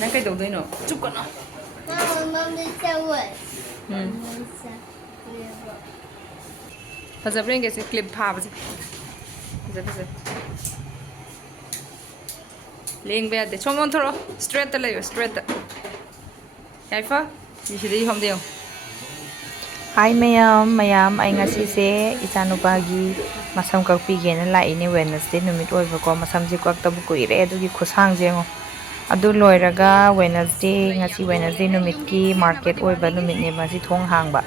Nãy cái đầu đấy nó chụp con nó. Fazabren cái clip phá vậy. Fazabren. Lên về để cho ngon thôi. Straight tới straight. Cái phá. Gì thì không được. Hi mayam ay ngasise isanupagi masam kakpigena laine Wednesday numit oibako masamje kwaktabu kuire adugi khusangje ngo adu loiraga Wednesday ngasi Wednesday numitki market oiba numit ne masi thong hangba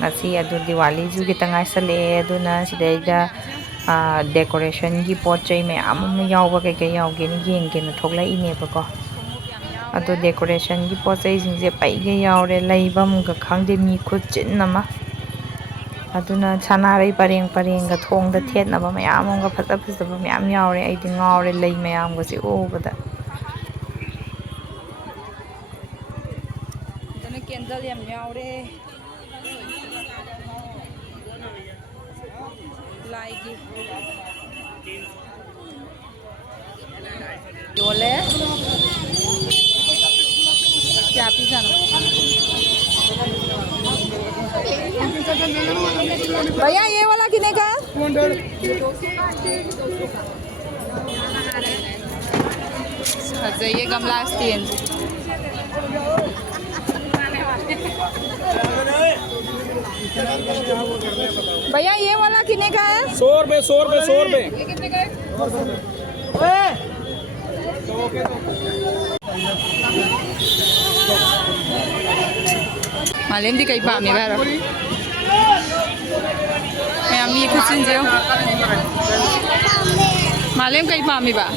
ngasi adu Diwali ju gi tangai sale aduna sidaida decoration gi pochai me amam yawba ke ke yawge ni yengge na thoklai ine bako ado decoration gi pochai jingje paige yawre laibam ga khangde mi khut chin nama aduna sanare pareng ga thong da thet na ba mayam ga phata phata ba mayam yawre ai di ngawre lei mayam ga si o bada Dana candle yam yawre. Like Yole. क्या pizza ना भैया ये वाला कितने का है 200 अच्छा ये गमला स्टैंड भैया ये वाला कितने का है 100 रुपए 100 रुपए 100 रुपए ये कितने का है Malam di kay pami baro. May ami kusin jayo. Malam kay pami ba?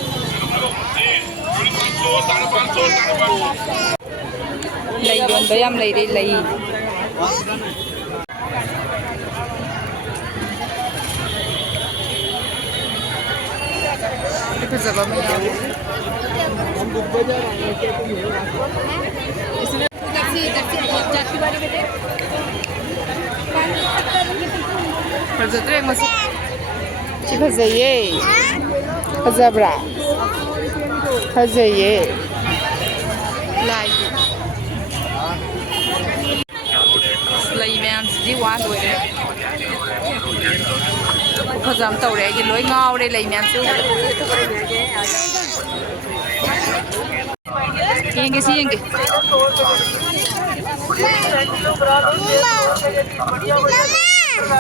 Lay don bayam lay rin lay. Ito sa ba may Fazadre mas ci fazaye fazabra fazaye like lay man di wan rồi đấy fazam tàu đấy cái lối ngao đây lay man su yên cái gì yên cái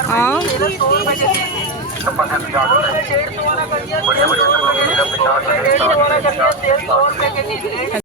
हाँ